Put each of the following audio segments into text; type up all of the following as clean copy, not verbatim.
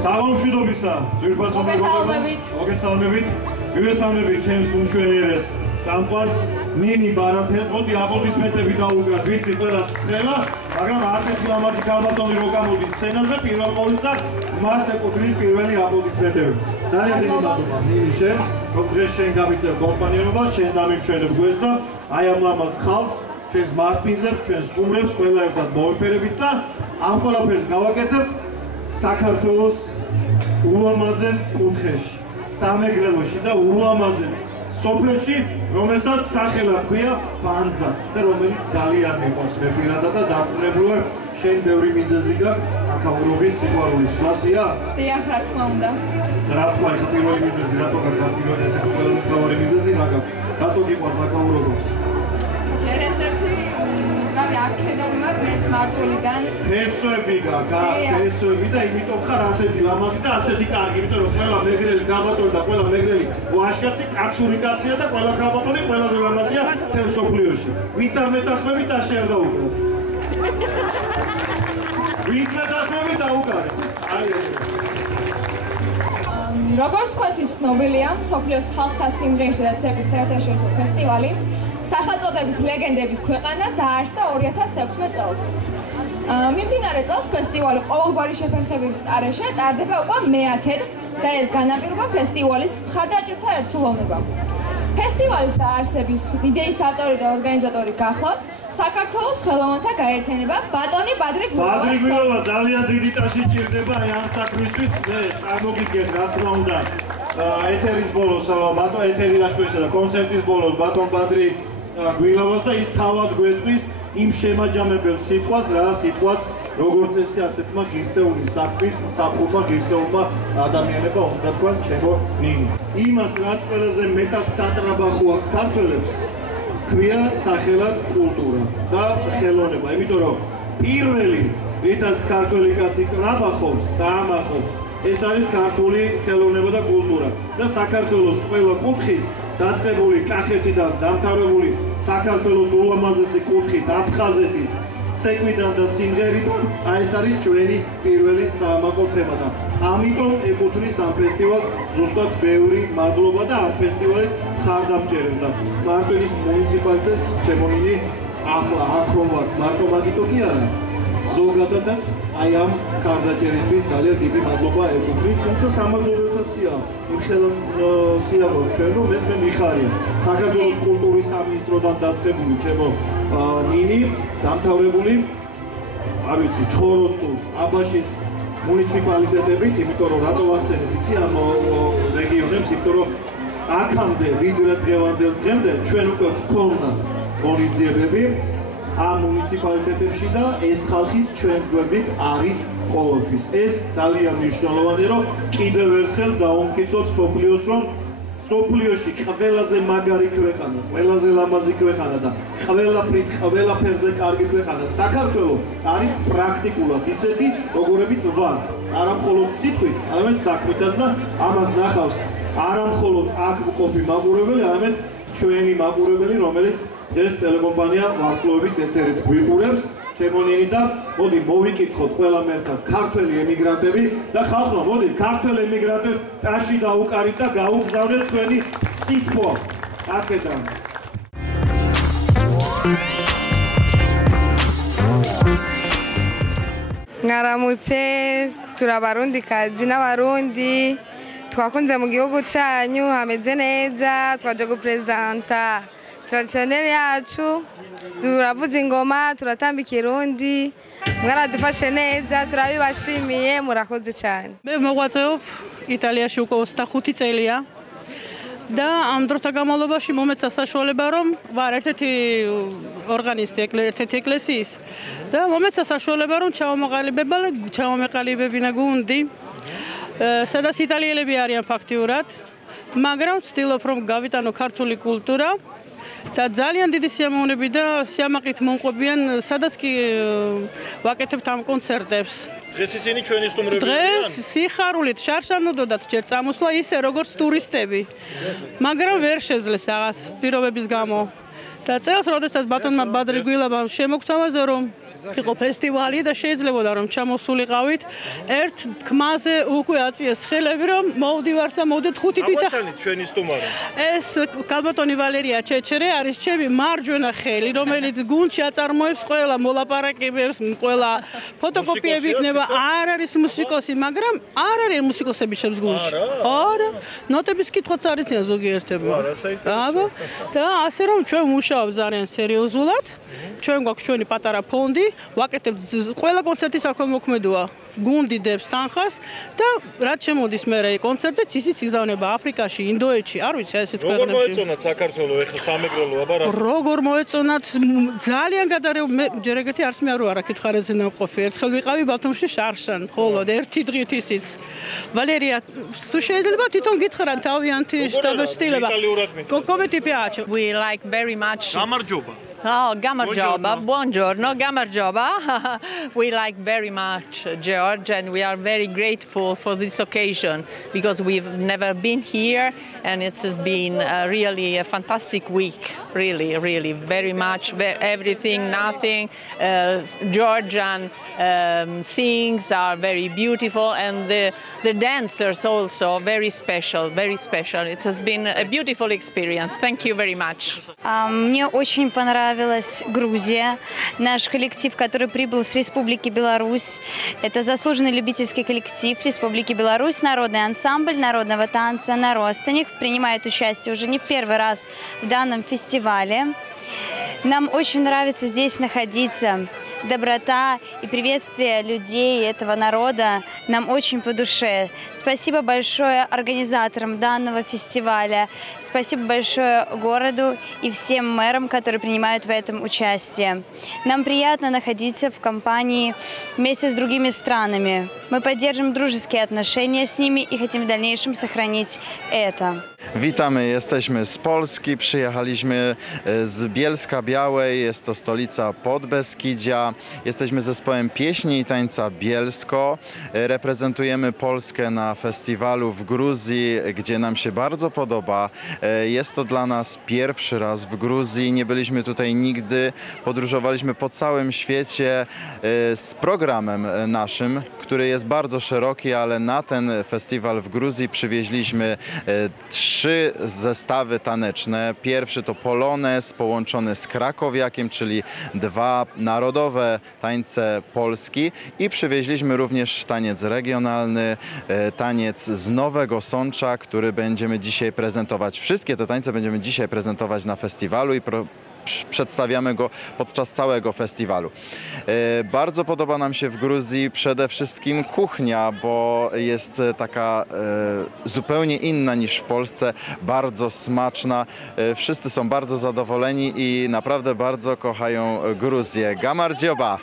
Საღამოშიდობისა, ძვირფასო მოგესალმებით. მივესალმებით ჩემს უმშვენიერეს წამყვანს ნინი ბარათეს. მოდი აპლოდისმენტები დაუგრათ, ვიცი ყველას ცხელა, მაგრამ ასეთი ლამაზი ქალბატონი რო გამოდის სცენაზე, პირველ ყოვლისა მას ეკუთვნის პირველი აპლოდისმენტები. ძალიან დიდი მადლობა ნინი შენს, რომ დღეს შენ გამიწევ კომპანიონობას, შენ დამიმშვენებ გვერდს და აი ამ ლამაზ ხალხს, ჩვენს მასპინძლებს, ჩვენს სტუმრებს ყველა ერთად მოვიფერებით და ამ ყველაფერს გავაკეთებთ საქართველოს ულამაზეს კუთხეში, სამეგრელოში და ულამაზეს სოფელში, რომელსაც სახელად ქვია ბანძა და რომელიც ძალიან მიყვარს მე პირადად და დარწმუნებული ვარ, შენ ბევრი მიზეზი გაქვს აქაურობის სიყვარულის. ფლასია? დიახ, რა თქმა უნდა. რა თქვა, ეხლა პირველი მიზეზი, რატო გაქვს პირველი ესე ყველაზე მთავარი მიზეზი რა გაქვს? რატო გიყვარს აქაურობა? ჯერ ეს ერთი რავი აქედან ვარ მეც მარტულიდან. ფესვები გაქვს, ფესვები და იმიტომ ხარ ასეთი ლამაზი და ასეთი კარგი, იმიტომ რომ ყველა მეგრელი ქალბატონი და ყველა მეგრელი ვაჟკაცი კაცური კაცია და ყველა ქალბატონი ყველაზე ლამაზია მთელ მსოფლიოში. ვინც არ მეტახმებით და შენ დაუკრათ. ვინც მეტახმებით დაუკარეთ. როგორც თქვათ ის ცნობილია, მსოფლიოს ხალხთა სიმღერისა და ცეკვის საერთაშორისო ფესტივალი სახელწოდებით ლეგენდების ქვეყანა დაარსდა 2016 წელს. მიმდინარე წელს ფესტივალი ყოველგვარი შეფერხებების გარეშე ტარდება უკვე მე-10-ად და ეს განაპირობა ფესტივალის მხარდაჭერთა ერთსულოვნება. ფესტივალის დაარსების იდეის ავტორი და ორგანიზატორი გახლავთ საქართველოს ხელოვანთა გაერთიანება ბატონი ბადრი გვილოვა. ბადრი გვილოვა ძალიან დიდი ტაში ჭირდება აი ამ საქმისთვის. მე წარმოგიდგენთ რა თქმა უნდა ეთერის ბოლოს ეთერი რაშუისა და კონცერტის ბოლოს ბატონ ბადრი გვილოვას და ის თავად გვეტყვის იმ შემაჯამებელ სიტყვას, რა სიტყვაც როგორც ესე ასეთმა ღირსეული საქმის საფულმა ღირსეულმა ადამიანებმა უნდა თქვან ჩემო ნინი. იმას რაც ყველაზე მეტად სატრაბახო აქვს ქართველებს ქვია სახელად კულტურა და ხელოვნება, იმიტომ რომ პირველი რითაც ქართველი კაცი ტრაბახობს და ამახობს ეს არის ქართული ხელოვნება და კულტურა და საქართველოს ყველა კუთხის დაწყებული კახეთიდან დამთავრებული საქართველოს ულამაზესი კუთხით აფხაზეთის ცეკვიდან და სიმღერიდან აი ეს არის ჩვენი პირველი საამაყო თემა და ამიტომ ეკუთვნის ამ ფესტივალს ზუსტად ბევრი მადლობა და ამ ფესტივალის მხარდამჭერებს და მარტვილის მუნიციპალიტეტს ჩემო ნინი ახლა აქ რომ ვარ მარტო მაგიტო კი არა ზოგადადაც აი ამ მხარდაჭერისთვის ძალიან დიდი მადლობა ეკუთვნის, თუმცა სამადლობელთასია იმ სიამოვნებო ჩვენ რომ ეს მე მიხარია. საქართველოს კულტურის სამინისტროდან დაწყებული ჩემო ნინი დამთავრებული არ ვიცი ჩხოროწყუს, აბაშის მუნიციპალიტეტებით, იმიტომ რომ რატო ვახსენებ იცი ამ რეგიონებს, იმიტომ რომ აქამდე ვიდრე დღევანდელ დღემდე ჩვენ უკვე გვქონდა ღონისძიებები ამ მუნიციპალიტეტებში და ეს ხალხი ჩვენს გვერდით არის ყოველთვის. ეს ძალიან მნიშვნელოვანია, რომ კიდევ ერთხელ დაუმტკიცოთ სოფლიოს, რომ სოფლიოში ყველაზე მაგარი ქვეყანა, ყველაზე ლამაზი ქვეყანა და ყველაფრით, ყველაფერზე კარგი ქვეყანა საქართველო არის პრაქტიკულად ისეთი, როგორებიც ვართ. არა მხოლოდ სიტყვით, არამედ საქმითაც და ამას ნახავს არა მხოლოდ აქ მყოფი მაყურებელი, არამედ ჩვენი მაყურებელი, რომელიც ეს ტელეკომპანია ვარსკვლავების ეთერით გვიყურებს, ჩემო ნინი და მოდი მოვიკითხოთ ყველამ ერთად ქართველი ემიგრანტები და ხალხო, მოდი ქართველ ემიგრანტებს ტაში დაუკარით და გაუგზავნეთ თქვენი სიტყვა აქედან. Ngaramutse turabarundi kazi n'abarundi twakunze mu gihugu cyanyu hameze neza twaje gupresenta traditionnel yacu turavuza ingoma turatamba ikirundi mwaradufashe neza turabibashimiye murakoze cyane მე მოღვაწეობ იტალიაში უკვე 25 წელია და ამ დროთა განმავლობაში მომეცა საშუალება რომ ვარ ერთ-ერთი ორგანისტი ერთ-ერთი ეკლესიის და მომეცა საშუალება რომ ჩავამეყალიბებინა გუნდი სადაც იტალიელები არიან ფაქტიურად მაგრამ ვცდილობ რომ გავიტანო ქართული კულტურა და ძალიან დიდი სიამოვნები და სიამაყით მომყვებიან სადაც კი ვაკეთებთ ამ კონცერტებს დღეს ისინი ჩვენი სტუმრები დღეს სიხარულით შარშანოდათ ჯერ წამოსვლა ისე როგორც ტურისტები მაგრამ ვერ შეძლეს რაღაც პირობების გამო და წელს როდესაც ბატონმა ბადრი გვილაბამ შემოგთავაზა რომ იყო ფესტივალი და შეიძლებოდა რომ ჩამოსულიყავით ერთ თქმაზე უკვე აწიეს ხელები რომ მოვდივართ და მოვდეთ 5 თვით აღვაცანით ჩვენი სტუმარი ეს კალბატონი ვალერია ჩეჩერე არის ჩემი მარჯვენა ხელი რომელიც გუნდში აწარმოებს ყველა მოლაპარაკებებს ყველა ფოტოკოპიები იქნება არ არის მუსიკოსი მაგრამ არ არის მუსიკოსები ჩემს გუნდში არა ნოტების კითხვაც არ იციან ზოგიერთებმა აბა და ასე რომ ჩვენ მუშაობთ ძალიან სერიოზულად ჩვენ გვაქვს ჩვენი პატარა ფონდი ვაკეთებთ ყველა კონცერტის აქომოქმედოა გუნდი დებს თანხას და რაც შემოდის მერე კონცერტზეც ისიც იგზავნება აფრიკაში, ინდოეთში, არ ვიცი ესეთ ქვეყნებში. როგორ მოეწონათ საქართველოს ეხლა სამეგრელო აბა რა? როგორ მოეწონათ ძალიან გადარეული ჯერ ეგეთი არც მე არ ვარ აკითხარაზე ნამყოფი. ერთხელ ვიყავი ბათუმში შარშან, ხოლო ერთი დღით ისიც. ვალერია, თუ შეიძლება თვითონ გითხრა თავიანთი შტაბ-სტილება. Come ti piace? We like very much. გამარჯობა. Oh, Gamarjoba, buongiorno, Gamarjoba. We like very much George and we are very grateful for this occasion because we've never been here and it's been really a fantastic week, really, very much, everything, nothing. Georgian sings are very beautiful and the dancers also very special. It has been a beautiful experience. Thank you very much. Мне очень понравилась Грузия, наш коллектив, который прибыл с Республики Беларусь. Это заслуженный любительский коллектив Республики Беларусь, народный ансамбль народного танца на Ростанях, принимает участие уже не в первый раз в данном фестивале. Нам очень нравится здесь находиться. Доброта и приветствие людей этого народа нам очень по душе. Спасибо большое организаторам данного фестиваля. Спасибо большое городу и всем мэрам, которые принимают в этом участие. Нам приятно находиться в компании вместе с другими странами. Мы поддерживаем дружеские отношения с ними и хотим в дальнейшем сохранить это. Witamy, jesteśmy z Polski, przyjechaliśmy z Bielska-Białej, jest to stolica Podbeskidzia. Jesteśmy zespołem pieśni i tańca Bielsko. Reprezentujemy Polskę na festiwalu w Gruzji, gdzie nam się bardzo podoba. Jest to dla nas pierwszy raz w Gruzji, nie byliśmy tutaj nigdy. Podróżowaliśmy po całym świecie z programem naszym, który jest bardzo szeroki, ale na ten festiwal w Gruzji przywieźliśmy 3 zestawy taneczne. Pierwszy to polonez połączony z krakowiakiem, czyli 2 narodowe tańce Polski i przywieźliśmy również taniec regionalny, taniec z Nowego Sącza, który będziemy dzisiaj prezentować. Wszystkie te tańce będziemy dzisiaj prezentować na festiwalu i przedstawiamy go podczas całego festiwalu. Bardzo podoba nam się w Gruzji przede wszystkim kuchnia, bo jest taka zupełnie inna niż w Polsce, bardzo smaczna. Wszyscy są bardzo zadowoleni i naprawdę bardzo kochają Gruzję. Gamardjoba!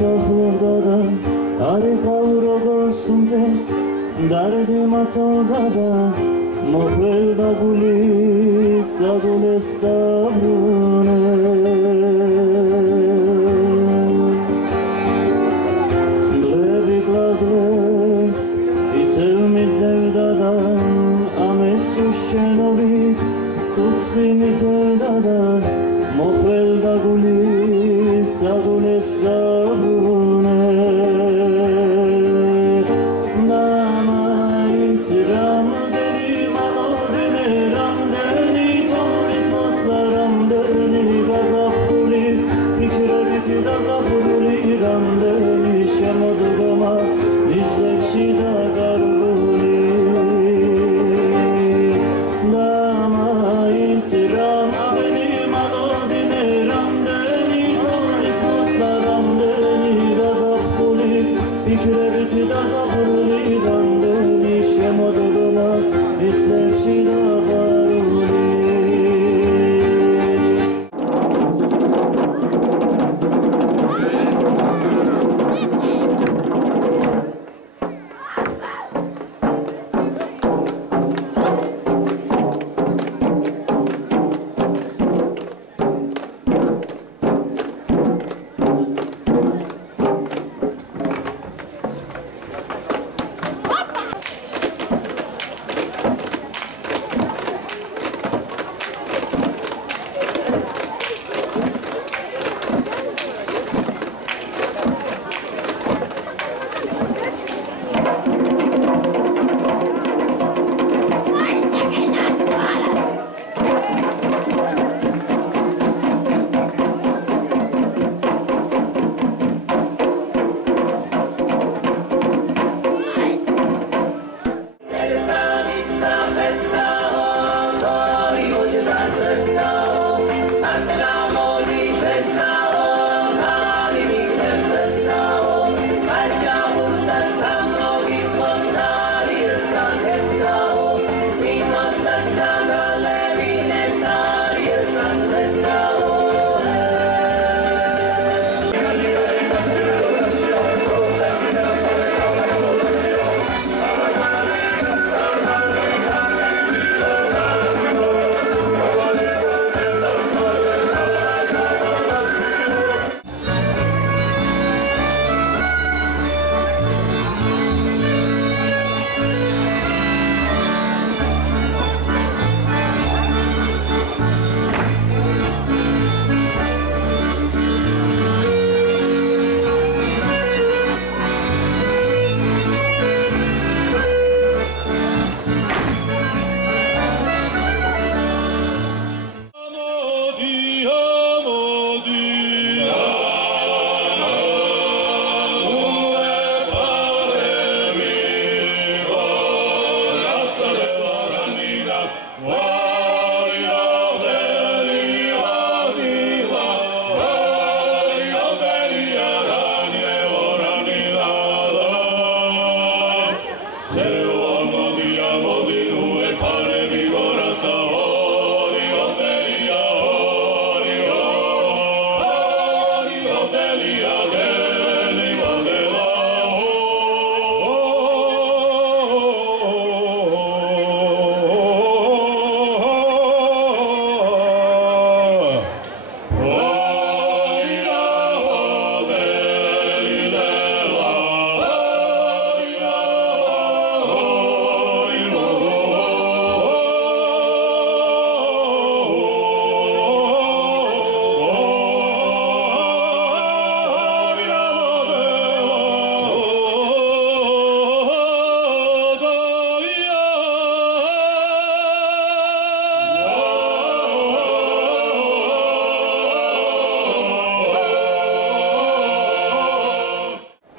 მოსახლობდა და არ იყავ როგორ სუნთეს დარდი მათოვდა და მოხველდა გულის საგულეს დაბრუნე დლები კლადლებს ისევ მისდევდა და ამეს უშენობი ცუცხვი მითევდა და მოხველდა გულის საგულეს დაბრუნე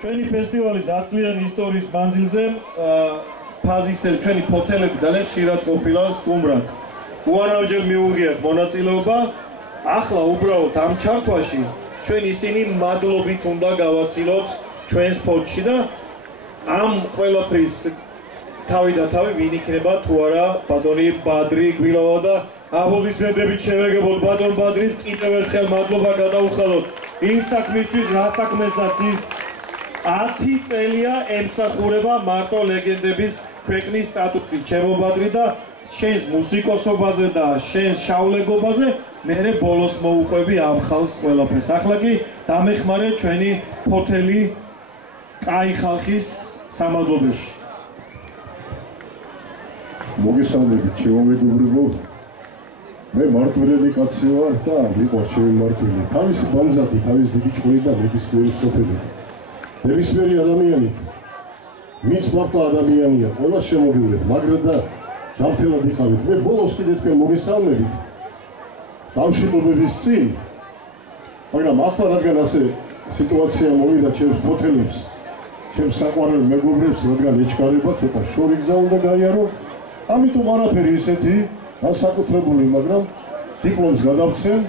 ჩვენი ფესტივალის 100-იანი ისტორიის მანძილზე ფაზისელ ჩვენი ფოთელები ძალიან ხშირად ყოფილა სტუმრად. უანაოჯერ მიუღიათ მონაწილეობა. ახლა უბრალოდ ამ ჩართვაში ჩვენ ისინი მადლობით უნდა გავაცილოთ ჩვენს ფოთში და ამ ყველაფრის თავი და თავი ვინ იქნება თუ არა ბატონი ბადრი გვილავა და აპლოდისმენტებით შევეგებოთ ბატონ ბადრის კიდევ ერთხელ მადლობა გადაუხალოთ იმ საქმისთვის, რა საქმესაც ის 10 წელია ემსახურება მარტო ლეგენდების ქვეყნის სტატუსი. ჩემო ბადრი და შენს მუსიკოსობაზე და შენს შავლეგობაზე მერე ბოლოს მოუყვები ამ ხალხს ყველაფერს. ახლა კი დამეხმარე ჩვენი ფოთელი კაი ხალხის სამადლობაში. მოგესალმებით, ჩემო მეგობრებო. მე მარტვილები კაცი ვარ და მიყვარს ჩემი მარტვილი. თავისი ბანზათი, თავის დიდი ჭკუით და ნებისმიერი სოფელით. ნებისმიერი ადამიანით. მის მართლა ადამიანია, ყველა შემოგივლეთ, მაგრამ და ჯანმრთელად იყავით. მე ბოლოს კიდე თქვენ მოგესალმებით. დამშვიდობების წინ, მაგრამ ახლა რადგან ასე სიტუაცია მოვიდა ჩემს ფოთელებს, ჩემს საყვარელ მეგობრებს, რადგან ეჩქარება, ცოტა შორი გზა უნდა გაიარო. ამიტომ არაფერი ისეთი განსაკუთრებული, მაგრამ დიპლომს გადავცემ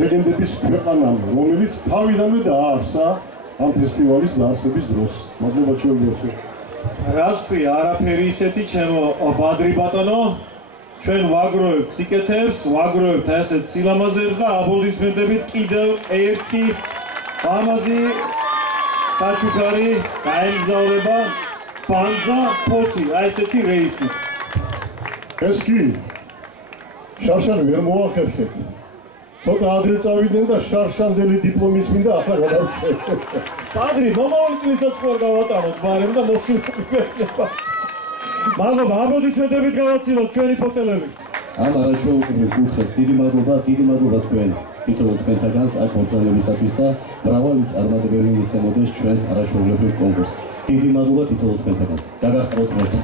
ლეგენდების ქვეყანამ, რომელიც თავიდანვე დააარსა ამ ფესტივალის დაარსების დროს. მადლობა ჩვენგანზე. რას ქვია, არაფერი ისეთი, ჩემო ბადრი ბატონო. ჩვენ ვაგროვებთ სიკეთებს, ვაგროვებთ ასეთ სილამაზებს და აპლოდისმენტებით კიდევ ერთი ლამაზი საჩუქარი გაემგზავრება ბანძა ფოთი, აი ესეთი რეისით. ეს კი შარშან ვერ მოახერხეთ. ცოტა ადრე წავიდნენ და შარშანდელი დიპლომის მინდა ახლა გადავცეთ. ბადრი, მომავალი წლისაც ხوار გავატაროთ ბარემ და მოსულიყება. მადლობა, აპლოდისმენტებით გავაცილოთ ჩვენი ფოტელები. ამ არაჩვეულებრივ კუთხეს დიდი მადლობა თქვენ თითოეულ თქვენთაგანს აქ მოგზაურობისათვის და მრავალი წარმატებელი მისცემოდეს ჩვენს არაჩვეულებრივ კონკურსს. დიდი მადლობა თითოეულ თქვენთაგანს. დაგახტავთ მოდი.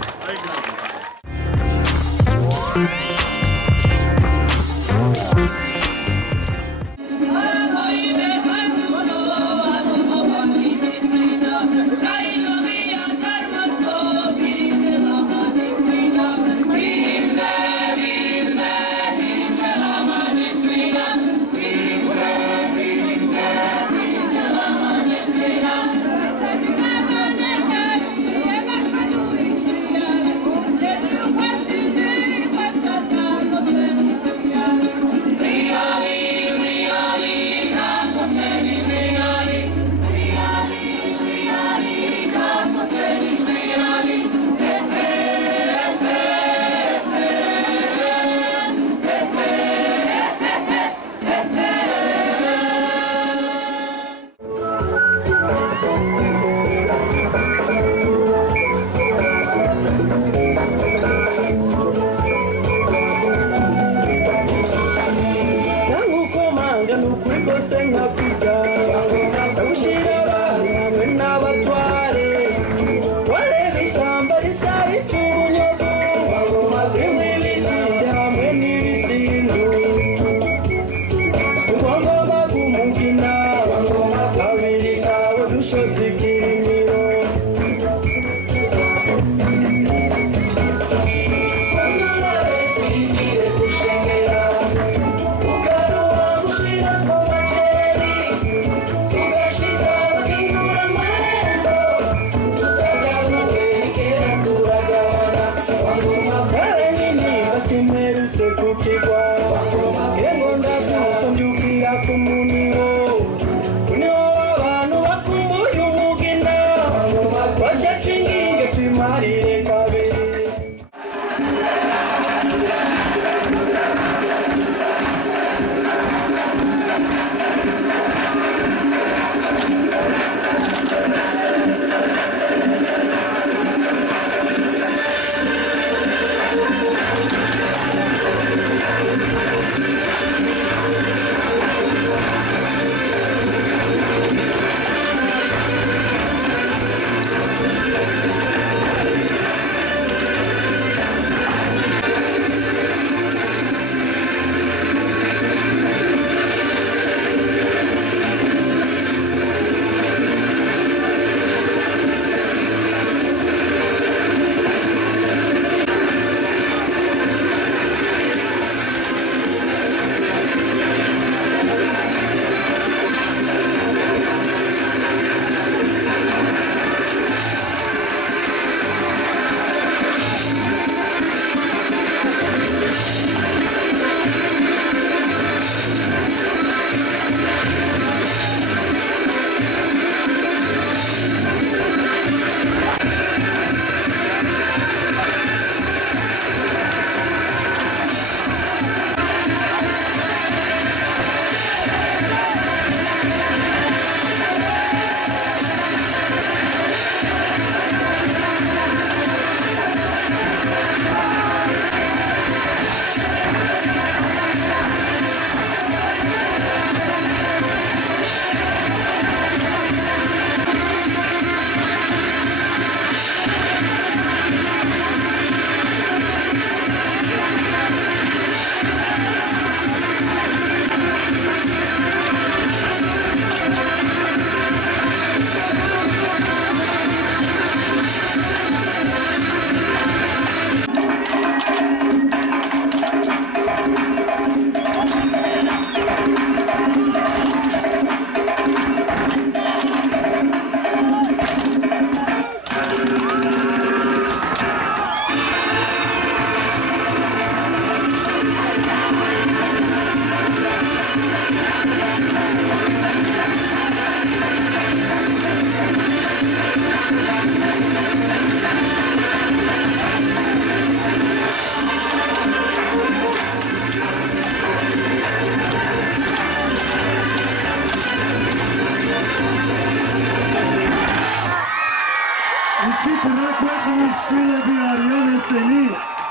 შვილები არიან ესენი?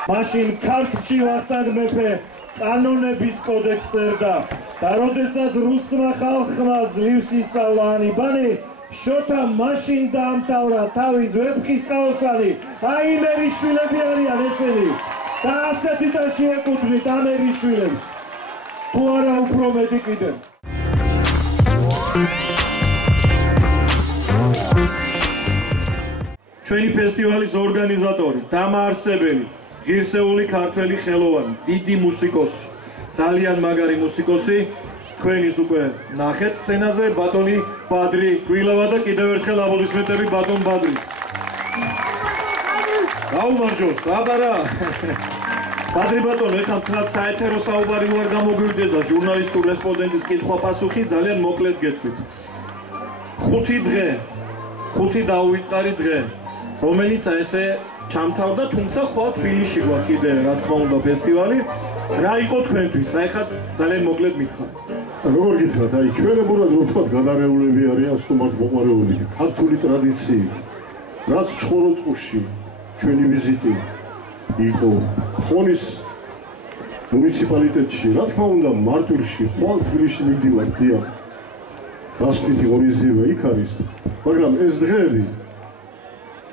მაშინ ქართლში ვახტანგ მეფე კანონების კოდექსს წერდა და როდესაც რუსმა ხალხმა ძლივს ისწავლა ანიბანი, შოთა მაშინ დაამთავრა თავის ვეფხის კაოსანი. აი იმ ერისშვილები არიან ესენი და ასეთი და შეეკუთვნით ამ ერისშვილებს. თუ არა უფრო მეტი კიდევ. ჩვენი ფესტივალის ორგანიზატორი, დამაარსებელი, ღირსეული ქართველი ხელოვანი, დიდი მუსიკოსი, ძალიან მაგარი მუსიკოსი, თქვენის უკვე ნახეთ სცენაზე ბატონი ბადრი გვილავა და კიდევ ერთხელ აპლოდისმენტები ბატონ ბადრის. გაუმარჯოს, აბარა. ბადრი ბატონო, ეხლა თქვათ საეთერო საუბარი ვარ გამოგვივიდეს და ჟურნალისტურ რესპონდენტის კითხვა-პასუხი ძალიან მოკლედ გეტყვით. 5 დღე, 5 დაუვიწყარი დღე, რომელიც ესე ჩამთავრდა, თუმცა ხო თბილისში გვაქვს კიდე რა თქმა უნდა ფესტივალი. რა იყო თქვენთვის? აი ხა ძალიან მოკლედ მითხრა. როგორ გითხრათ, აი ჩვენებურად რო თქვათ გადარეულები არიან სტუმართ მოყვარეული ქართული ტრადიციით. რაც ჩხოროწყუში ჩვენი ვიზიტი იყო ხონის მუნიციპალიტეტში, რა თქმა უნდა მარტვილში, ხვალ თბილისში მივდივარ, დიახ. გასვით ორიზივე იქ არის, მაგრამ ეს დღეები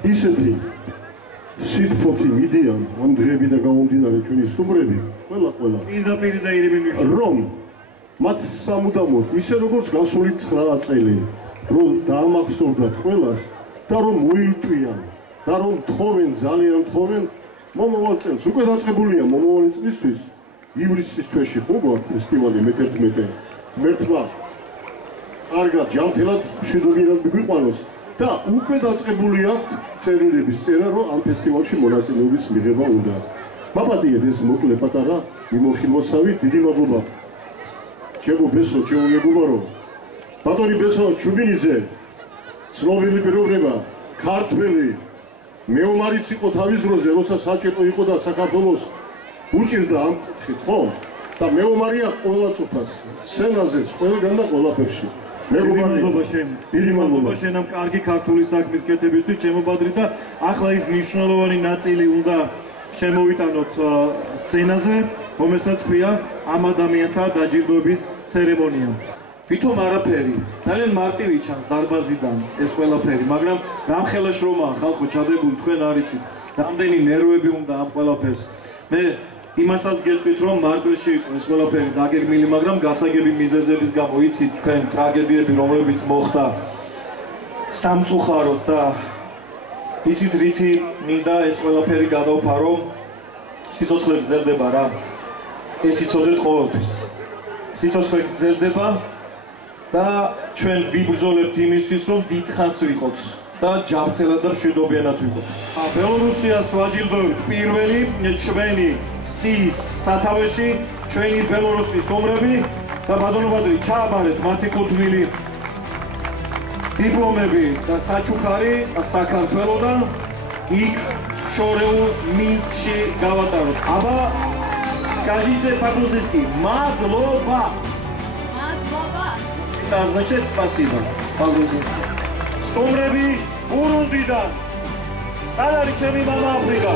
ისეთი სიტფოთი მიდიან ამ დღეებიდან გამომდინარე ჩვენი სტუმრები, ყველა პირდაპირ დაირებინებიან რომ მათ სამუდამოდ ისე როგორც გასული 9 წელი რომ დაამახსოვრდათ ყველას და რომ მოილტვიან და რომ თხოვენ ძალიან თხოვენ მომავალ წელს უკვე დაწყებულია მომავალი წლისთვის ივლისის თვეში ხო გვაქვს ფესტივალი მე-11 მერტმა კარგად ჯანმრთელად მშვიდობიანად მიგვიყვანოს და უკვე დაწყებული აქვს წერილების წერა რომ ამ ფესტივალში მონაწილეობის მიღება უნდა. მაპატიეთ ეს მოკლე პატარა მიმოხილვასავი, დიდი მადლობა. ჩემო ბესო, ჩემო მეგობარო, ბატონი ბესო ჩუბინიძე, ცნობილი პიროვნება, ქართველი, მეომარიც იყო თავის დროზე, როცა საჭირო იყო და საქართველოს უჭირდა ამ კუთხით, ხო? და მეომარია ყველა წუთას, სცენაზეც, ყველგან და ყველაფერში. დიდი მადლობა შენ ამ კარგი ქართული საქმის კეთებისთვის, ჩემო ბადრი და ახლა ის მნიშვნელოვანი ნაწილი უნდა შემოვიტანოთ სცენაზე, რომელსაც ქვია ამ ადამიანთა დაჯილდოების ცერემონია. ვითომ არაფერი, ძალიან მარტივი ჩანს დარბაზიდან ეს ყველაფერი, მაგრამ რამხელა შრომაა ხალხო ჩადებული, თქვენ არიცით, რამდენი ნერვები უნდა ამ ყველაფერს. მე იმასაც გეტყვით, რომ მარტვილში ეს ყველაფერი დაგეგმილი, მაგრამ გასაგები მიზეზების გამო იცით თქვენ ტრაგედიები, რომლებიც მოხდა სამწუხაროდ და იცით რითი მინდა ეს ყველაფერი გადავფარო, სიცოცხლე გრძელდება რა. ეს იცოდეთ ყოველთვის. სიცოცხლე გრძელდება და ჩვენ ვიბრძოლებთ იმისთვის, რომ დიდხანს ვიყოთ და ჯანმრთელად და მშვიდობიანად ვიყოთ. ბელორუსიას ვაჯილდოვით პირველი ჩვენი სიის სათავეში, ჩვენი ბელორუსის სტუმრები და ბატონო ბადრი ჩააბარეთ მათი კუთვნილი დიპლომები და საჩუქარი საქართველოდან იქ შორეულ მინსკში გავატაროთ. აბა скажите по-русски мадლობა. მადლობა. Это означает спасибо по-русски. სტუმრები ბურუნდიდან. სად არის ჩემი მამა აფრიკა?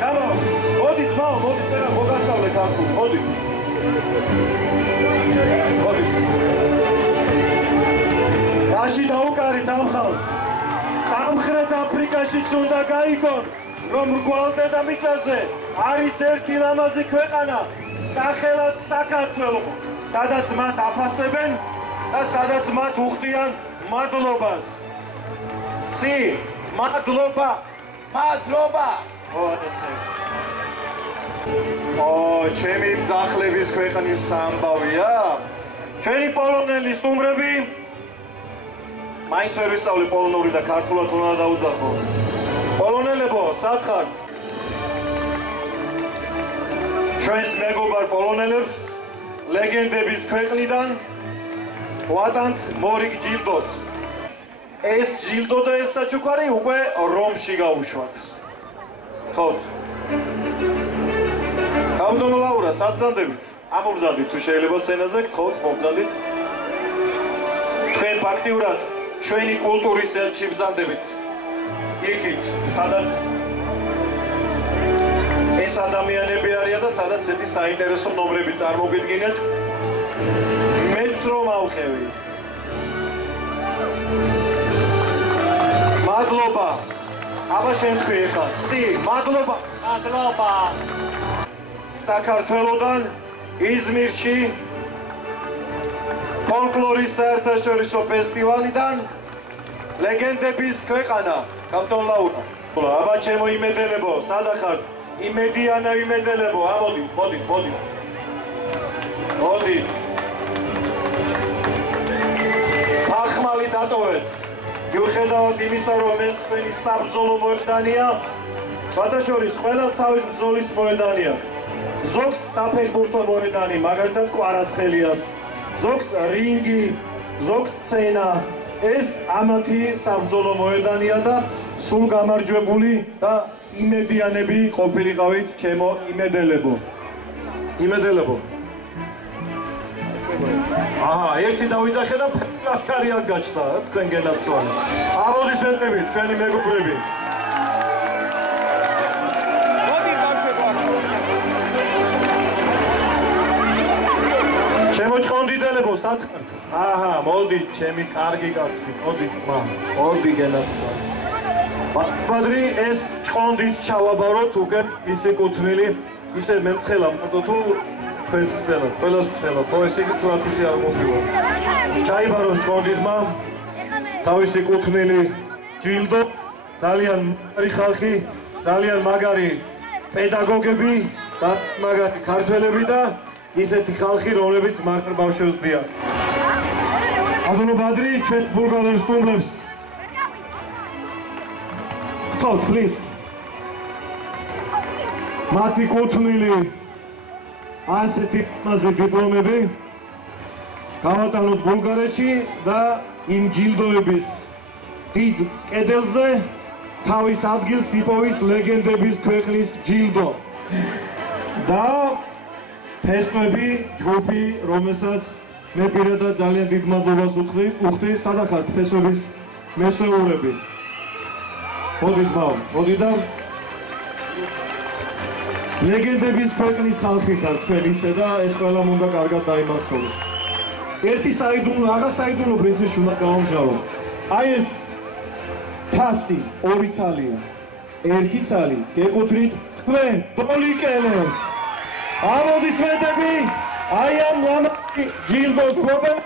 Come on. მოდი ძმაო, მოდი წერა მოგასავლე ქართული, მოდი. რაში დაუკარით ამ ხალხს? სამხრეთ აფრიკაშიც უნდა გაიგონ, რომ რგვალ დედამიწაზე არის ერთი ლამაზი ქვეყანა, სახელად საქართველო, სადაც მათ აფასებენ და სადაც მათ უხდიან მადლობას. მადლობა. ჩემი მძახლების ქვეყნის სამბავია. ჩვენი პოლონელი სტუმრები მაინც ვერ ვისწავლე პოლონური და ქართულად უნდა დაუძახო. პოლონელებო, სად ხართ? ჩვენს მეგობარ პოლონელებს ლეგენდების ქვეყნიდან ვატანთ მორიგ ჯილდოს. ეს ჯილდო და ეს საჩუქარი უკვე რომში გაუშვათ. ხოთ. გამდონო ლაურა, სად ბრძანდებით? ამობრძანდით თუ შეიძლება სცენაზე გთხოვთ, მობრძანდით. თქვენ ფაქტიურად ჩვენი კულტურის ელჩი ბრძანდებით. იქით, სადაც ეს ადამიანები არიან და სადაც ესეთი საინტერესო ნომრები წარმოგიდგინეთ. მეც რომ ავხევი. მადლობა. აბა შენ თქვი ახლა. სი, მადლობა. მადლობა. საქართველოდან იზმირში ფოლკლორის საერთაშორისო ფესტივალიდან ლეგენდების ქვეყანა კანტონ ლაურა. აბა ჩემო იმედელებო, სადა ხართ? იმედიანა იმედელებო, ამოდით, მოდით. მოდით. ახმალი დატოვეთ. მიუხედავად იმისა, რომ ეს თქვენი საბრძოლო მოედანია, სხვადასხვის ყველას თავის ბრძოლის მოედანია. ზოგს საფეხბურთო მოედანი, მაგალითად კვარაცხელიას, ზოგს რინგი, ზოგს სცენა. ეს ამათი საბრძოლო მოედანია და სულ გამარჯვებული და იმედიანები ყოფილიყავით ჩემო იმედელებო. აჰა, ერთი დავიძახე და ლაშქარი არ გაჩნდა, თქვენ გენაცვალე. აპლოდისმენტები, თქვენი მეგობრები. ჩემო ჭკონდიდელებო, სათხართ? აჰა, მოდით, ჩემი კარგი კაცი, მოდით, მოდი გენაცვალე. ბადრი ეს ჭკონდით ჩავაბაროთ უკვე ისი კუთვნილი, ისე მემცხელა მარტო თუ თქვენს ხსელა, ყველას ხსელა, ხო ესე იგი თვათ ისე არ მოგივა. ჩაიბაროს ჭკონდითმა თავისი კუთვნილი ჯილდო, ძალიან მაგარი ხალხი, ძალიან მაგარი პედაგოგები, მაგარი ქართველები და ისეთი ხალხი, რომლებიც მაგარ ბავშვებს დიან. Adunu Badri, ჩვენ ბულგარელ სტუმრებს. Talk, please. მათი კუთვნილი ასეთი მასე დიპლომები გავატანოთ ბულგარეთში და იმ ჯილდოების დიდ კედელზე თავის ადგილს იპოვის ლეგენდების ქვეყნის ჯილდო. და ფესტები, ჯგუფი, რომელსაც მე პირადად ძალიან დიდ მადლობას უხდი, სადახართ ფესობის მესვეურები. მოდი ძმაო, მოდი და ლეგენდების ქვეყნის ხალხი ხართ თქვენ ისე და ეს ყველამ უნდა კარგად დაიმახსოვროს. ერთი საიდუმლო, აღარ საიდუმლო პრინციპი უნდა გავამჟავო. აი ეს თასი, ორი ცალია. ერთი ცალი გეკუთვნით თქვენ პოლიკელებს. აპლოდისმენტები აი ამ ჯილდოს პრობლემს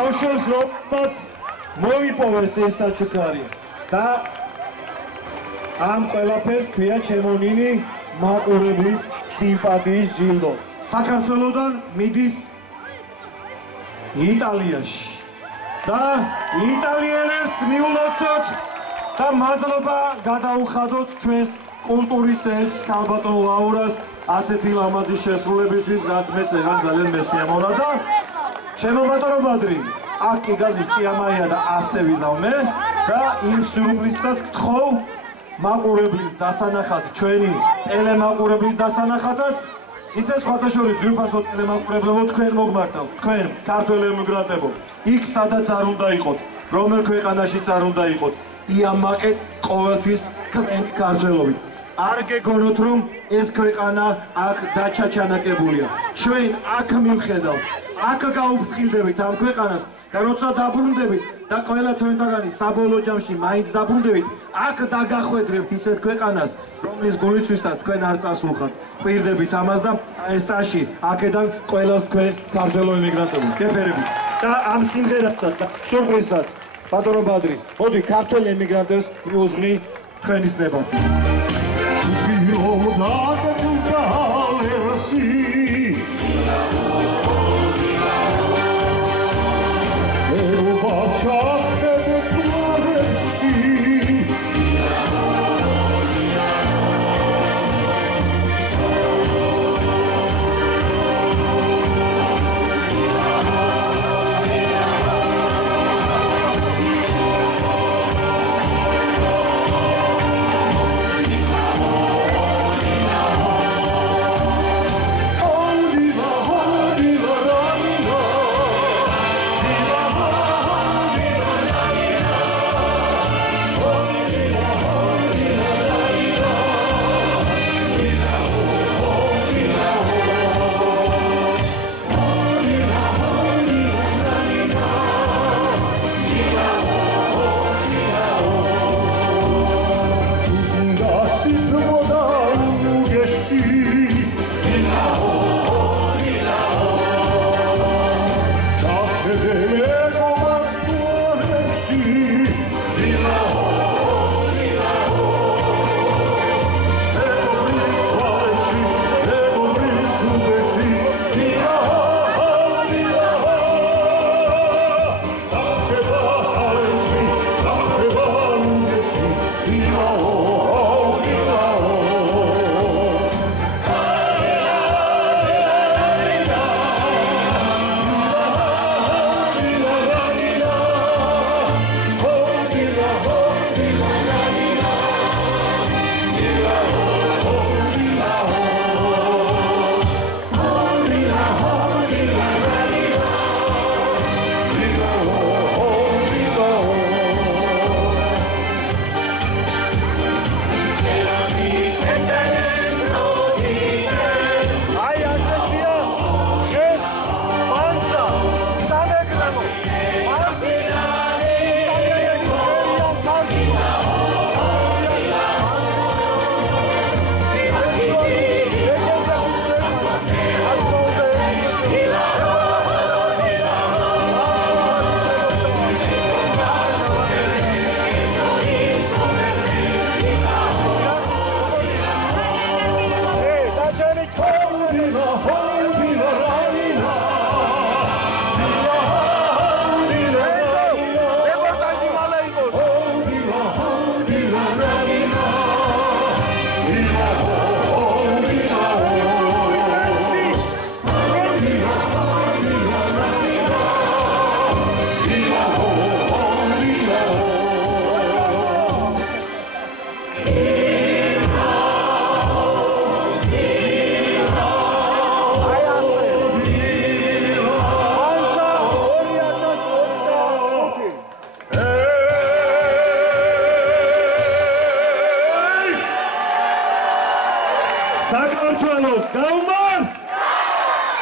ავშევს რომელსაც მოიპოვეს ეს საჩუქარი და ამ ყველაფერს ქვია ჩემო ნინი მაყურებლის სიმპათიის ჯილდო. საქართველოდან მიდის იტალიაში და იტალიელებს მიულოცოთ და მადლობა გადაუხადოთ ჩვენს კულტურის ერთ ქალბატონ ლაურას ასეთი ლამაზი შესრულებისთვის, რაც მეც ეგან ძალიან მესიამოვნა და ჩემო ბატონო ბადრი, აქ კი გაზი ჭიამაია და ასე ვიზავნე და იმ სიურპრიზსაც გთხოვ მაყურებლის დასანახად, ჩვენი ტელემაყურებლის დასანახადაც ისე სხვათა შორის ძვირფასო ტელემაყურებლებო თქვენ მოგმართავთ, თქვენ ქართველ ემიგრანტებო, იქ სადაც არ უნდა იყოთ, რომელ ქვეყანაშიც არ უნდა იყოთ, იამაყეთ ყოველთვის თქვენი ქართველობით. არ გეგონოთ რომ ეს ქვეყანა აქ დაჩაჩანაკებულია. ჩვენ აქ მივხედავთ, აქ გაუფრთხილდებით ამ ქვეყანას და როცა დაბრუნდებით და ყველა თქვენთაგანი საბოლოო ჯამში მაინც დაბრუნდებით, აქ დაგახვედრებთ ისეთ ქვეყანას, რომლის გულისთვისაც თქვენ არ წასულხართ. ყვირდებით ამას და ეს ტაში აქედან ყველას თქვენ ქართველო ემიგრანტები გეფერებით. და ამ სიმღერასაც და სურპრიზსაც ბატონო ბადრი, მოდი ქართველ ემიგრანტებს მიუძღვნი თქვენის ნება.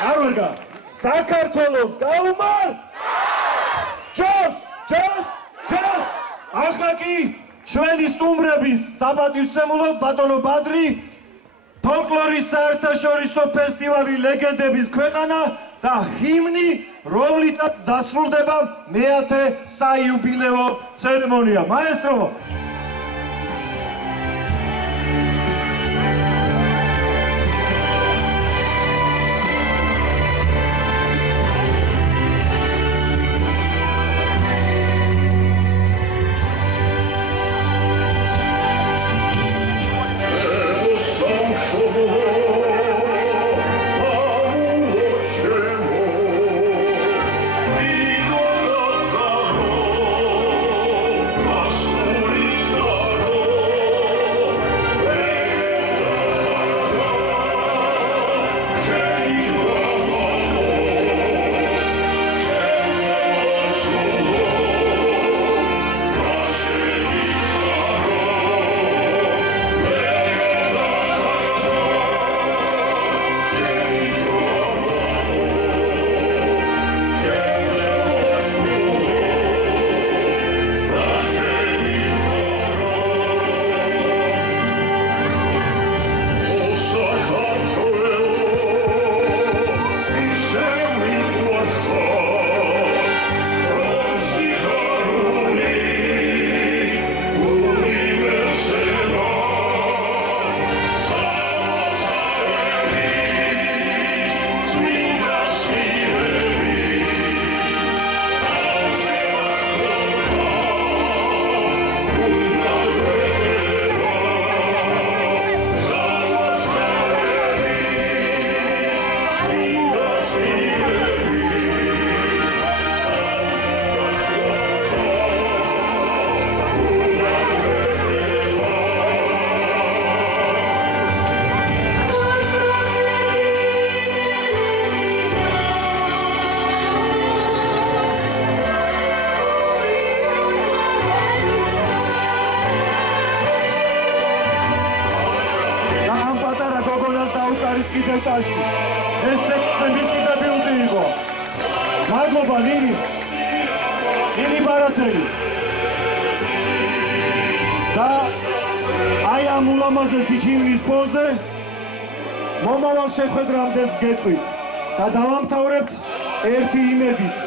არ ვერგა საქართველოს გაუმარ ჯოს ახლა კი ჩვენი სტუმრების საპატივცემულოდ ბატონო ბადრი ფოლკლორის საერთაშორისო ფესტივალი ლეგენდების ქვეყანა და ჰიმნი რომლითაც დასრულდება მეათე საიუბილეო ცერემონია მაესტრო შეხვედრამდეს გეტყვით და დავამთავრებთ ერთი იმედით,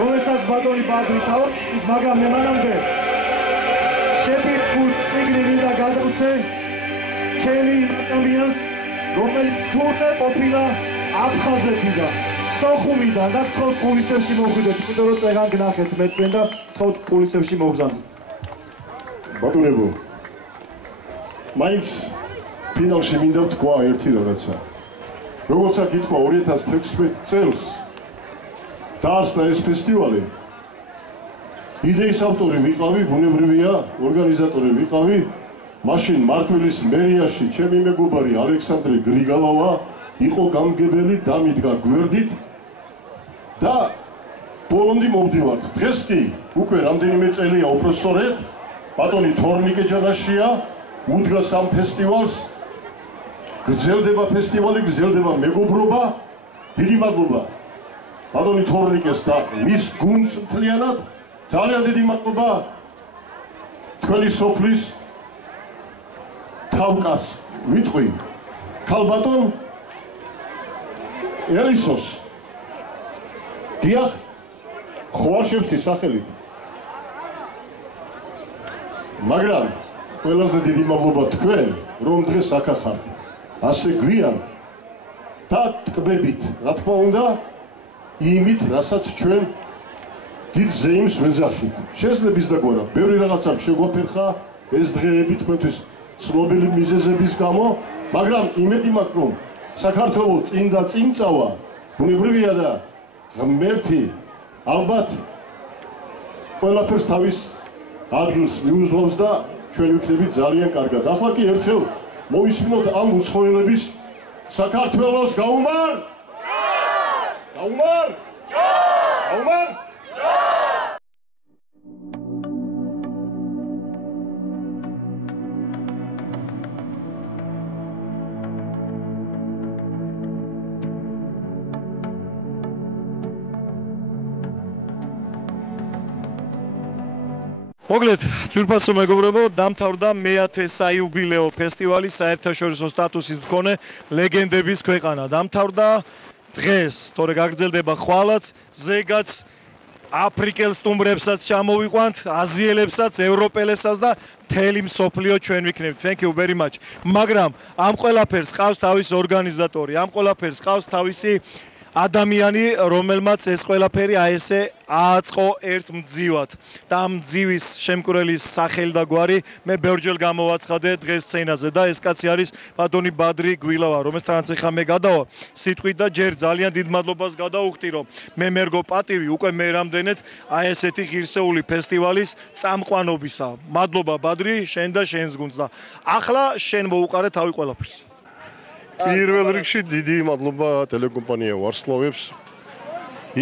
რომელსაც ბატონი ბადრი თავის, მაგრამ მე მანამდე შეფირდულ წიგნი მინდა გადავცე ჩემი ადამიანს, რომელიც თურმე ყოფილა აფხაზეთიდან, სოხუმიდან და თქოს პულისებში მოხვიდეთ, იმიტომ რომ წეგან გნახეთ მე თქვენ და თქოს პულისებში მოგზავნით. ბატონებო, მაინც ფინალში მინდა ვთქვა ერთი რაღაცა. როგორც აქ ითქვა 2016 წელს დაარსდა ეს ფესტივალი. იდეის ავტორი ვიყავი, ბუნებრივია, ორგანიზატორი ვიყავი. მაშინ მარტვილის მერიაში ჩემი მეგობარი ალექსანდრე გრიგალავა იყო გამგებელი, დამიდგა გვერდით და ბოლომდე მოვდივართ. დღეს კი უკვე რამდენიმე წელია უფრო სწორედ ბატონი თორნიკე ჯანაშია უდგას ამ ფესტივალს. გრძელდება ფესტივალი, გრძელდება მეგობრობა. დიდი მადლობა ბატონი თორნიკეს და მის გუნდს მთლიანად. ძალიან დიდი მადლობა თქვენი სოფლის თავკაც ვიტყვი ქალბატონ ელისოს დიახ ხვაშევსის სახელით. მაგრამ ყველაზე დიდი მადლობა თქვენ რომ დღეს აქ ხართ. ასე გვიან და ტკბებით, რა თქმა უნდა, იმით, რასაც ჩვენ დიდ ზეიმს ვეძახით. შეიძლება ის დაგვარა, ბევრი რაღაცა შეგვაფერხა ეს დღეები თქვენთვის ცნობილი მიზეზების გამო, მაგრამ იმედი მაქვს, რომ საქართველოს წინ და წინ წავა, ბუნებრივია და ღმერთი ალბათ ყველაფერს თავის ადგილს მიუძღავს და ჩვენ ვიქნებით ძალიან კარგად. ახლა კი ერთხელ მოვისმინოთ ამ უცხოელების საქართველოს გაუმარ! გაუმარ! გაუმარ! მოკლედ, ძვირფასო მეგობრებო, დამთავრდა მე-10 საიუბილეო ფესტივალი საერთაშორისო სტატუსის მქონე ლეგენდების ქვეყანა. დამთავრდა დღეს, თორე გაგრძელდება ხვალაც, ზეგაც აფრიკელ სტუმრებსაც ჩამოვიყვანთ, აზიელებსაც, ევროპელებსაც და მთელი მსოფლიო ჩვენ ვიქნებით. Thank you very much. მაგრამ ამ ყველაფერს ყავს თავისი ორგანიზატორი, ამ ყველაფერს ყავს თავისი ადამიანი, რომელმაც ეს ყველაფერი აი ესე ააწყო ერთ მძივად. და ამ მძივის შემკვრელის სახელი და გვარი მე ბევრჯერ გამოვაცხადე დღეს სცენაზე და ეს კაცი არის ბატონი ბადრი გვილავა, რომელთანაც ეხა მე გადავა სიტყვით და ჯერ ძალიან დიდ მადლობას გადავუხდი, რომ მე მერგო პატივი უკვე მე რამდენად აი ესეთი ღირსეული ფესტივალის წამყვანობისა. მადლობა ბადრი, შენ და შენს გუნდს და ახლა შენ მოუყარე თავი ყველაფერს. პირველ რიგში დიდი მადლობა ტელეკომპანია ვარსკვლავებს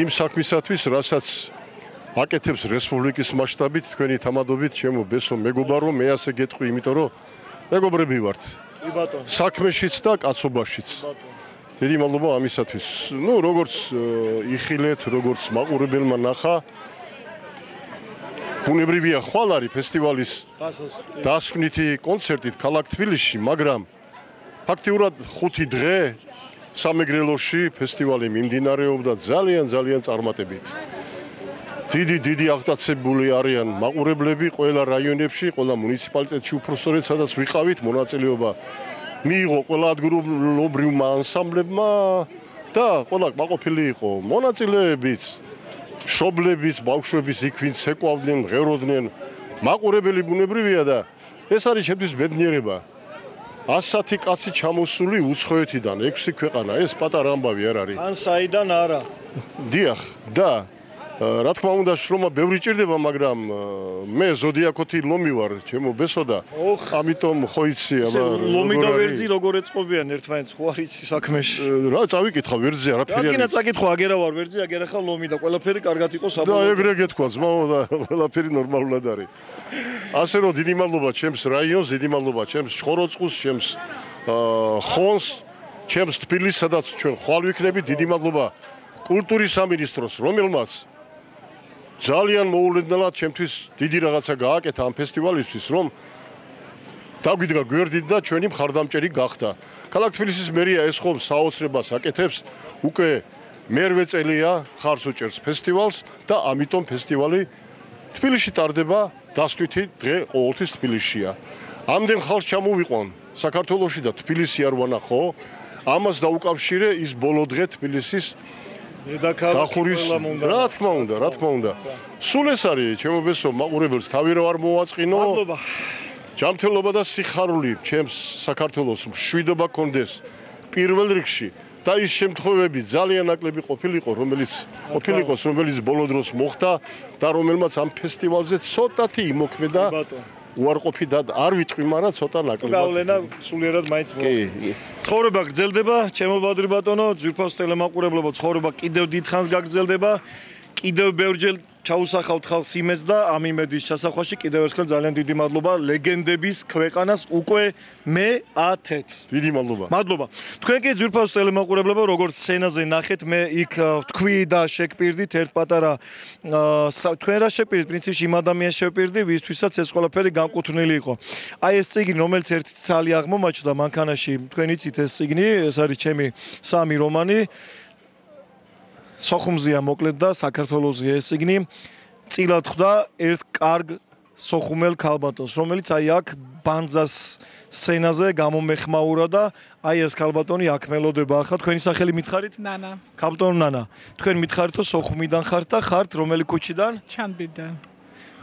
იმ საქმისათვის, რასაც აკეთებს რესპუბლიკის მასშტაბით, თქვენი თამადობით, ჩემო ბესო მეგობარო, მე ასე გეტყვი, იმიტომ რომ მეგობრები ვართ. საქმეშიც და კაცობაშიც. დიდი მადლობა ამისათვის. ნუ როგორც იხილეთ, როგორც მაყურებელმა ნახა, ბუნებრივია ხვალ არის ფესტივალის დასკვნითი კონცერტით ქალაქ თბილისში, მაგრამ ფაქტიურად 5 დღე სამეგრელოში ფესტივალი მიმდინარეობდა ძალიან წარმატებით. დიდი აღტაცებული არიან მაყურებლები ყველა რაიონებში, ყველა მუნიციპალიტეტში უпроსტորეთ, სადაც ვიყავით მონაწილეობა. მიიღო ყველა ადგილობრივმა ანსამბლებმა და ყველა კმაყოფილი იყო. მონაწილეებიც, მშობლებიც, ბავშვებიც იქ ვინც ეკავდნენ, ღეროდნენ. მაყურებელი ბუნებრივია და ეს არის ჩემთვის ბედნიერება. 100 კაცი ჩამოსული უცხოეთიდან 6 ქვეყანა, ეს პატარა ამბავი არ არის. ან საიდან არა. დიახ, და რა თქმა უნდა შრომა ბევრი ჭირდება, მაგრამ მე ზოდიაქოთი ლომი ვარ, ჩემო ბესო და ამიტომ ხო იცი, აბა ლომი და ვერძი როგორ ეწყობიან ერთმანეთს, ხო არ იცი საქმეში. რა წავიკითხა ვერძი არაფერი არ. რადგან წაკითხო, აგერა ვარ ვერძი, აგერა ხა ლომი და ყველაფერი კარგად იყო საბოლოოდ. და ეგრე გეთქვა ძმაო და ყველაფერი ნორმალურად არის. ასე რომ დიდი მადლობა ჩემს რაიონს, დიდი მადლობა ჩემს შხოროწყუს, ჩემს ხონს, ჩემს თბილისს, სადაც ჩვენ ხვალ ვიქნებით, დიდი მადლობა კულტურის სამინისტროს, რომელმაც ძალიან მოულოდნელად ჩემთვის დიდი რაღაცა გააკეთა ამ ფესტივალისთვის, რომ დაგვიდგა გვერდით და ჩვენი მხარდამჭერი გახდა. ქალაქ თბილისის მერია ეს ხომ საოცრებას აკეთებს, უკვე მერვე წელია ხარს უჭერს ფესტივალს და ამიტომ ფესტივალი თბილისში ტარდება დასკვნითი დღე ყოველთვის თბილისშია. ამდენ ხალხს ჩამოვიყვან საქართველოში და თბილისი არ ვანახო, ამას დაუკავშირე ის ბოლო დღე თბილისის დახურის, რა თქმა უნდა. სულ ეს არის, ჩემო ბესო, მაყურებელს თავი რა არ მოვაწყინო. მადლობა. ჯანმრთელობა და სიხარული ჩემს საქართველოს მშვიდობა კონდეს პირველ რიგში და ის შემთხვევები ძალიან ნაკლები ყოფილიყოს, რომელიც ბოლო დროს მოხდა და რომელმაც ამ ფესტივალზე ცოტათი იმოქმედა. უარყოფი და არ ვიტყვი, მაგრამ ცოტა ნაკლებად. გავლენა სულიერად მაინც მოხდა. ცხოვრება გრძელდება, ჩემო ბადრი ბატონო, ძვირფას ტელემაყურებლებო, ცხოვრება კიდევ დიდხანს გაგრძელდება. კიდევ ბევრჯერ ჩაუსახავთ ხალხს იმედს და ამ იმედის ჩასახვაში კიდევ ერთხელ ძალიან დიდი მადლობა ლეგენდების ქვეყანას უკვე მე-10. დიდი მადლობა. მადლობა. თქვენ კი ძვირფას ტელემაყურებლებო, როგორც სცენაზე ნახეთ, მე იქ თქვი და შეკპირდით ერთ პატარა თქვენ რა შეკპირდით, პრინციპში იმ ადამიანს შეკპირდი, ვისთვისაც ეს ყველაფერი განკუთვნილი იყო. აი ეს წიგნი, რომელიც ერთი ცალი აღმომაჩნდა მანქანაში, თქვენ იცით ეს წიგნი, ეს არის ჩემი 3 რომანი. სოხუმზეა მოკლედ და საქართველოსია ეს წიგნი. წილად ხვდა ერთ კარგ სოხუმელ ქალბატონს, რომელიც აი აქ ბანძას სცენაზე გამომეხმაურა და აი ეს ქალბატონი აქ მელოდება. ახლა თქვენი სახელი მითხარით? ნანა. ქალბატონ ნანა. თქვენ მითხარით, რომ სოხუმიდან ხართ და ხართ რომელი ქუჩიდან? ჩანბიდან.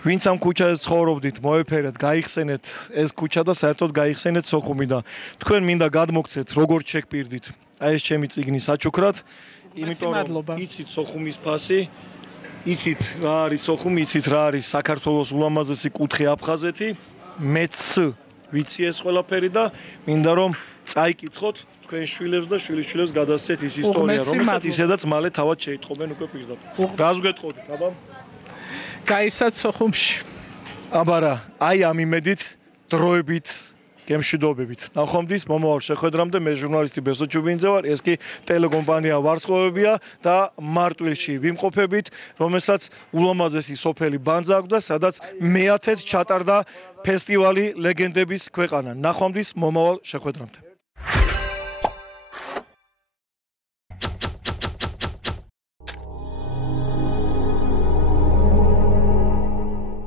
ვინც ამ ქუჩაზე ცხოვრობდით, მოეფერეთ, გაიხსენეთ ეს ქუჩა და საერთოდ გაიხსენეთ სოხუმიდან. თქვენ მინდა გადმოგცეთ, როგორ შეკპირდით. აი ეს ჩემი წიგნი საჩუქრად. იმიტომ რომ იცით სოხუმის ფასი, იცით რა არის სოხუმი, იცით რა არის საქართველოს ულამაზესი კუთხე აფხაზეთი, მეც ვიცი ეს ყველაფერი და მინდა რომ წაიკითხოთ თქვენ შვილებს და შვილიშვილებს გადასცეთ ის ისტორია, რომელსაც ისედაც მალე თავად შეიტყობენ უკვე პირდაპირ. რას გეტყოდით, აბა? გაიცათ სოხუმში. აბა რა, აი ამ იმედით დროებით გემშვიდობებით. ნახვამდის მომავალ შეხვედრამდე მე ჟურნალისტი ბესო ჩუბინძე ვარ, ეს კი ტელეკომპანია ვარსკვლავებია და მარტვილში ვიმყოფებით, რომელსაც ულამაზესი სოფელი ბანძა აქვს და სადაც მე-10-ით ჩატარდა ფესტივალი ლეგენდების ქვეყანა. ნახვამდის მომავალ შეხვედრამდე.